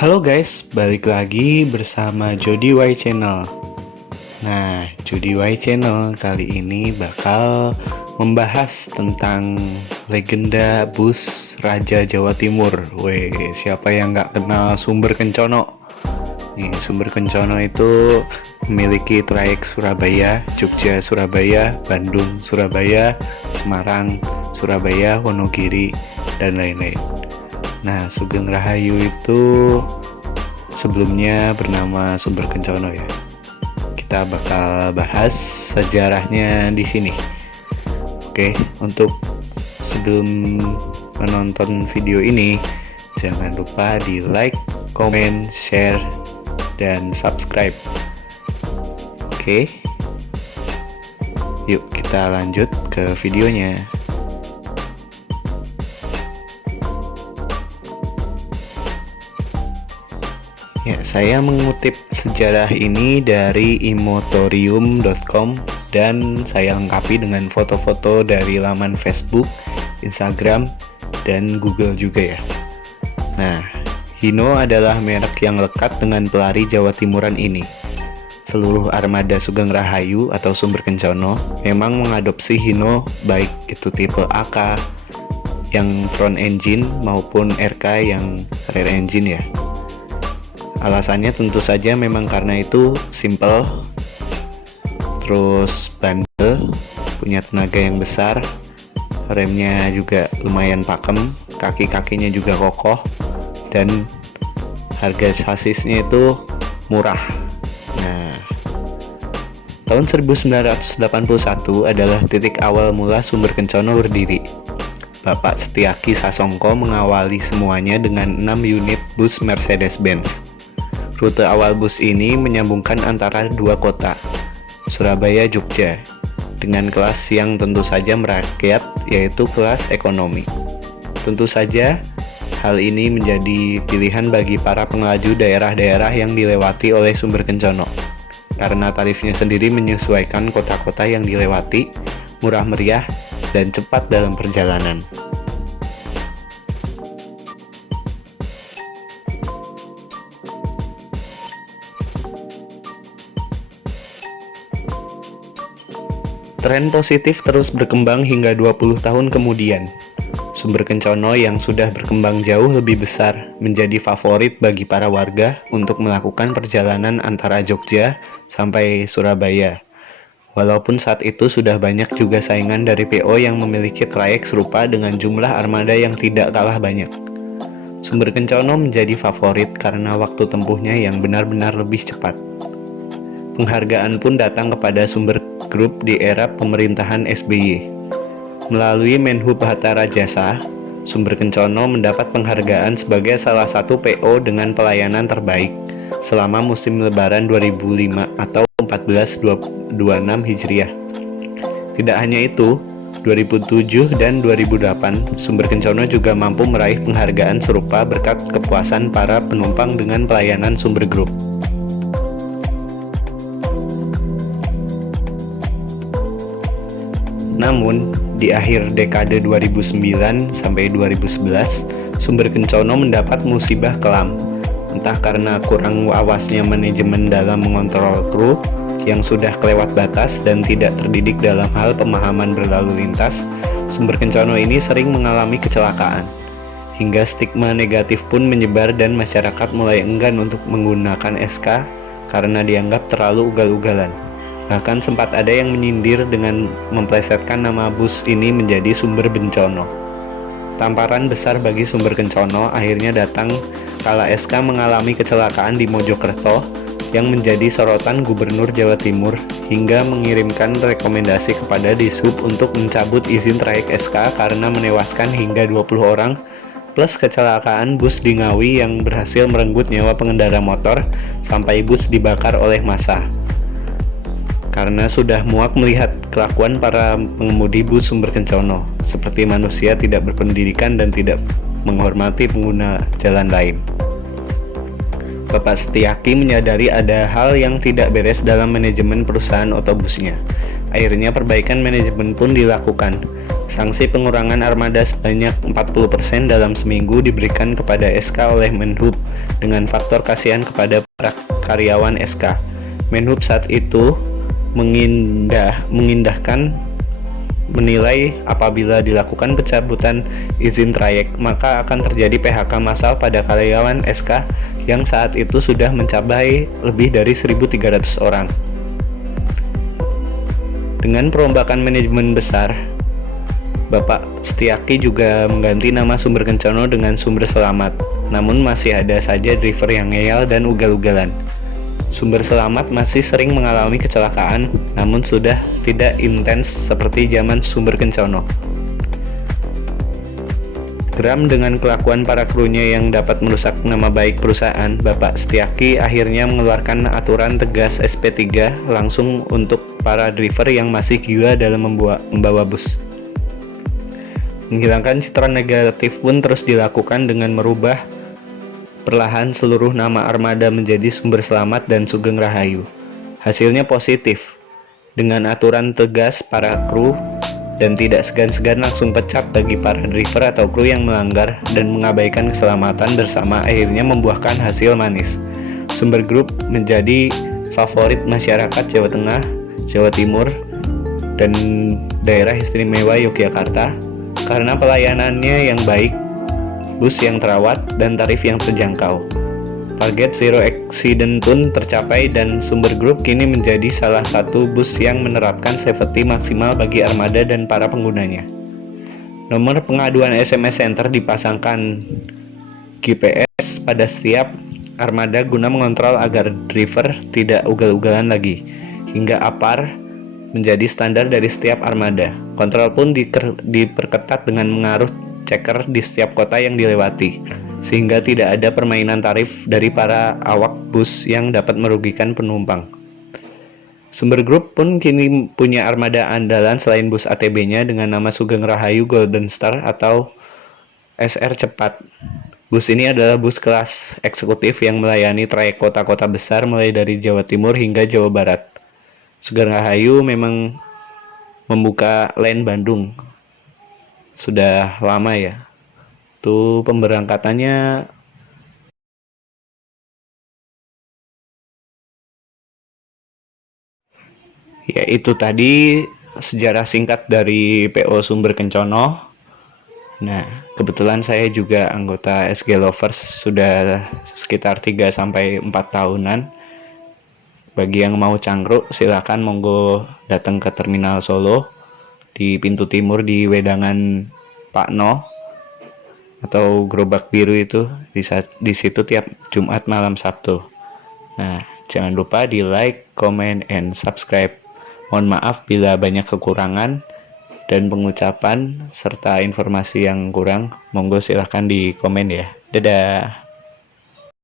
Halo guys, balik lagi bersama Jody Y Channel. Nah, Jody Y Channel kali ini bakal membahas tentang legenda bus Raja Jawa Timur. Weh, siapa yang nggak kenal Sumber Kencono? Nih, Sumber Kencono itu memiliki trayek Surabaya, Jogja, Surabaya, Bandung, Surabaya, Semarang, Surabaya, Wonogiri, dan lain-lain. Nah, Sugeng Rahayu itu sebelumnya bernama Sumber Kencono ya. Kita bakal bahas sejarahnya di sini. Oke, untuk sebelum menonton video ini, jangan lupa di like, comment, share, dan subscribe. Oke, yuk kita lanjut ke videonya. Ya, saya mengutip sejarah ini dari imotorium.com dan saya lengkapi dengan foto-foto dari laman Facebook, Instagram, dan Google juga ya. Nah, Hino adalah merek yang lekat dengan pelari Jawa Timuran ini. Seluruh armada Sugeng Rahayu atau Sumber Kencono memang mengadopsi Hino, baik itu tipe AK yang front engine maupun RK yang rear engine ya. Alasannya tentu saja memang karena itu simple, terus bandel, punya tenaga yang besar, remnya juga lumayan pakem, kaki-kakinya juga kokoh, dan harga sasisnya itu murah. Nah, tahun 1981 adalah titik awal mula Sumber Kencono berdiri. Bapak Setiaki Sasongko mengawali semuanya dengan 6 unit bus Mercedes-Benz. Rute awal bus ini menyambungkan antara dua kota, Surabaya, Jogja, dengan kelas yang tentu saja merakyat, yaitu kelas ekonomi. Tentu saja, hal ini menjadi pilihan bagi para pengelaju daerah-daerah yang dilewati oleh Sumber Kencono, karena tarifnya sendiri menyesuaikan kota-kota yang dilewati, murah meriah, dan cepat dalam perjalanan. Tren positif terus berkembang hingga 20 tahun kemudian. Sumber Kencono yang sudah berkembang jauh lebih besar menjadi favorit bagi para warga untuk melakukan perjalanan antara Jogja sampai Surabaya. Walaupun saat itu sudah banyak juga saingan dari PO yang memiliki trayek serupa dengan jumlah armada yang tidak kalah banyak. Sumber Kencono menjadi favorit karena waktu tempuhnya yang benar-benar lebih cepat. Penghargaan pun datang kepada Sumber Group di era pemerintahan SBY. Melalui Menhub Hatta Rajasa, Sumber Kencono mendapat penghargaan sebagai salah satu PO dengan pelayanan terbaik selama musim Lebaran 2005 atau 1426 Hijriah. Tidak hanya itu, 2007 dan 2008, Sumber Kencono juga mampu meraih penghargaan serupa berkat kepuasan para penumpang dengan pelayanan Sumber Group. Namun, di akhir dekade 2009 sampai 2011, Sumber Kencono mendapat musibah kelam. Entah karena kurang awasnya manajemen dalam mengontrol kru yang sudah kelewat batas dan tidak terdidik dalam hal pemahaman berlalu lintas, Sumber Kencono ini sering mengalami kecelakaan. Hingga stigma negatif pun menyebar dan masyarakat mulai enggan untuk menggunakan SK karena dianggap terlalu ugal-ugalan. Bahkan sempat ada yang menyindir dengan memplesetkan nama bus ini menjadi Sumber Bencono. Tamparan besar bagi Sumber Kencono akhirnya datang kala SK mengalami kecelakaan di Mojokerto yang menjadi sorotan Gubernur Jawa Timur hingga mengirimkan rekomendasi kepada Dishub untuk mencabut izin trayek SK karena menewaskan hingga 20 orang plus kecelakaan bus di Ngawi yang berhasil merenggut nyawa pengendara motor sampai bus dibakar oleh massa. Karena sudah muak melihat kelakuan para pengemudi bus Sumber Kencono, seperti manusia tidak berpendidikan dan tidak menghormati pengguna jalan lain. Bapak Setiaki menyadari ada hal yang tidak beres dalam manajemen perusahaan otobusnya. Akhirnya perbaikan manajemen pun dilakukan. Sanksi pengurangan armada sebanyak 40% dalam seminggu diberikan kepada SK oleh Menhub dengan faktor kasihan kepada para karyawan SK. Menhub saat itu mengindahkan menilai apabila dilakukan pencabutan izin trayek maka akan terjadi PHK massal pada karyawan SK yang saat itu sudah mencapai lebih dari 1.300 orang. Dengan perombakan manajemen besar, Bapak Setiaki juga mengganti nama Sumber Kencono dengan Sumber Selamat, namun masih ada saja driver yang ngeyel dan ugal-ugalan. Sumber Selamat masih sering mengalami kecelakaan, namun sudah tidak intens seperti zaman Sumber Kencono. Geram dengan kelakuan para krunya yang dapat merusak nama baik perusahaan, Bapak Setiaki akhirnya mengeluarkan aturan tegas SP3 langsung untuk para driver yang masih gila dalam membawa bus. Menghilangkan citra negatif pun terus dilakukan dengan merubah perlahan seluruh nama armada menjadi Sumber Selamat dan Sugeng Rahayu. Hasilnya positif, dengan aturan tegas para kru dan tidak segan-segan langsung pecat bagi para driver atau kru yang melanggar dan mengabaikan keselamatan bersama akhirnya membuahkan hasil manis. Sumber Group menjadi favorit masyarakat Jawa Tengah, Jawa Timur, dan daerah istimewa Yogyakarta karena pelayanannya yang baik, bus yang terawat, dan tarif yang terjangkau. Target zero accident pun tercapai dan Sumber Group kini menjadi salah satu bus yang menerapkan safety maksimal bagi armada dan para penggunanya. Nomor pengaduan SMS Center dipasangkan GPS pada setiap armada guna mengontrol agar driver tidak ugal-ugalan lagi, hingga APAR menjadi standar dari setiap armada. Kontrol pun diperketat dengan mengaruh checker di setiap kota yang dilewati, sehingga tidak ada permainan tarif dari para awak bus yang dapat merugikan penumpang. Sumber Group pun kini punya armada andalan selain bus ATB-nya dengan nama Sugeng Rahayu Golden Star atau SR Cepat. Bus ini adalah bus kelas eksekutif yang melayani trayek kota-kota besar mulai dari Jawa Timur hingga Jawa Barat. Sugeng Rahayu memang membuka line Bandung sudah lama ya. Tuh pemberangkatannya ya itu tadi sejarah singkat dari PO Sumber Kencono. Nah, kebetulan saya juga anggota SG Lovers sudah sekitar 3-4 tahunan. Bagi yang mau cangkruk silakan monggo datang ke Terminal Solo di pintu timur di Wedangan Pak No atau Gerobak Biru itu di situ tiap Jumat malam Sabtu. Nah, jangan lupa di like, comment, and subscribe. Mohon maaf bila banyak kekurangan dan pengucapan serta informasi yang kurang. Monggo silahkan di komen ya. Dadah.